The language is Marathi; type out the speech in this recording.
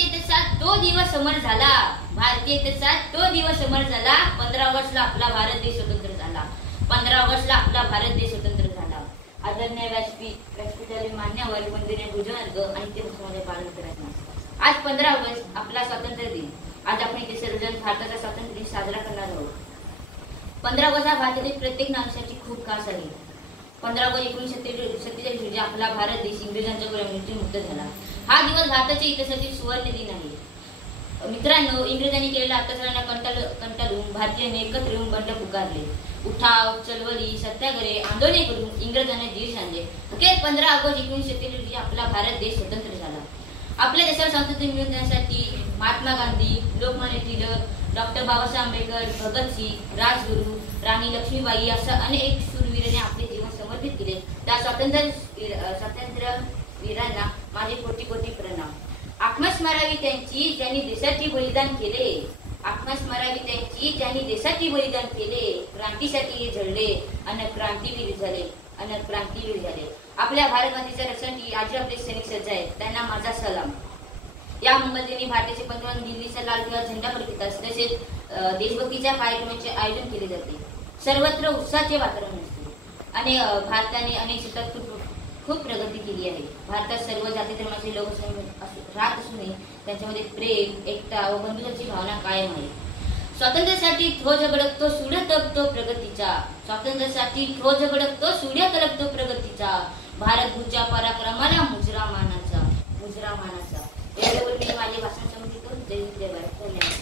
भारतीयतेचा तो दिवस अमर झाला. भारतीयतेचा तो दिवस अमर झाला. 15 ऑगस्टला आपला भारत देश स्वतंत्र झाला. 15 ऑगस्टला आपला भारत देश स्वतंत्र झाला. आदरणीय व्यासपीठावरील मान्यवर वंदनीय गुरुवर्ग आणि ते समाजाचे पालन करायचं. आज 15 ऑगस्ट आपला स्वातंत्र्य दिन. आज आपण इथे सर्वजण भारताचा स्वातंत्र्य दिन साजरा करणार आहोत. 15 ऑगस्ट हा भारतातील प्रत्येक नागरिकासाठी खूप खास आहे. 15 ऑगस्ट 1947 रोजी आपला भारत देश इंग्रजांच्या गुलामीतून मुक्त झाला. हा दिवस भारताच्या इतिहासातील सुवर्ण दिन आहे. मित्रांनो, इंग्रजांनी केलेल्या अत्याचारांना कंटाळून भारतीयांनी एकत्र येऊन बंड पुकारले. उठाव, चळवळी, सत्याग्रह, आंदोलने करून इंग्रजांना धीर सांडले. अखेर 15 ऑगस्ट 1947 रोजी आपला भारत देश स्वतंत्र झाला. आपल्या देशाला स्वातंत्र्य मिळवण्यासाठी महात्मा गांधी, लोकमान्य टिळक, डॉक्टर बाबासाहेब आंबेडकर, भगतसिंग, राजगुरू, राणी लक्ष्मीबाई अशा अनेक शूरवीरांनी आपले जीवन समर्पित केले. त्या स्वातंत्र्य वीरांना माझे कोटी कोटी प्रणाम. आत्मा स्मरावी त्यांची ज्यांनी देशासाठी बलिदान केले. आत्मा स्मरावी त्यांची ज्यांनी देशासाठी बलिदान केले. क्रांतीसाठी झळले आणि क्रांतीवीर झाले. आपल्या भारत मातेच्या रक्षणासाठी आज आपले सैनिक सज्ज आहेत. त्यांना माझा सलाम. या मंगलदिनी भारताचे पंतप्रधान दिल्लीचा लाल किल्ला झेंडा फडकवतात. तसेच देशभक्तीच्या कार्यक्रमाचे आयोजन केले जाते. सर्वत्र उत्साहाचे वातावरण असते आणि भारताने अनेक क्षेत्रात खूप प्रगती केली आहे. भारतात सर्व जाती धर्माचे लोक राहत असूनही त्यांच्यामध्ये प्रेम, एकता व बंधुत्वाची भावना कायम आहे. स्वातंत्र्यासाठी ध्वज बळकतो, सूर्य तळपतो प्रगतीचा. स्वातंत्र्यासाठी ध्वज बळकतो, सूर्य तळपतो प्रगतीचा. भारत भूच्या पराक्रमाला मुजरा मानाचा. एवढे बोलून मी माझे भाषण संपवितो. जय हिंद, जय भारत. धन्यवाद.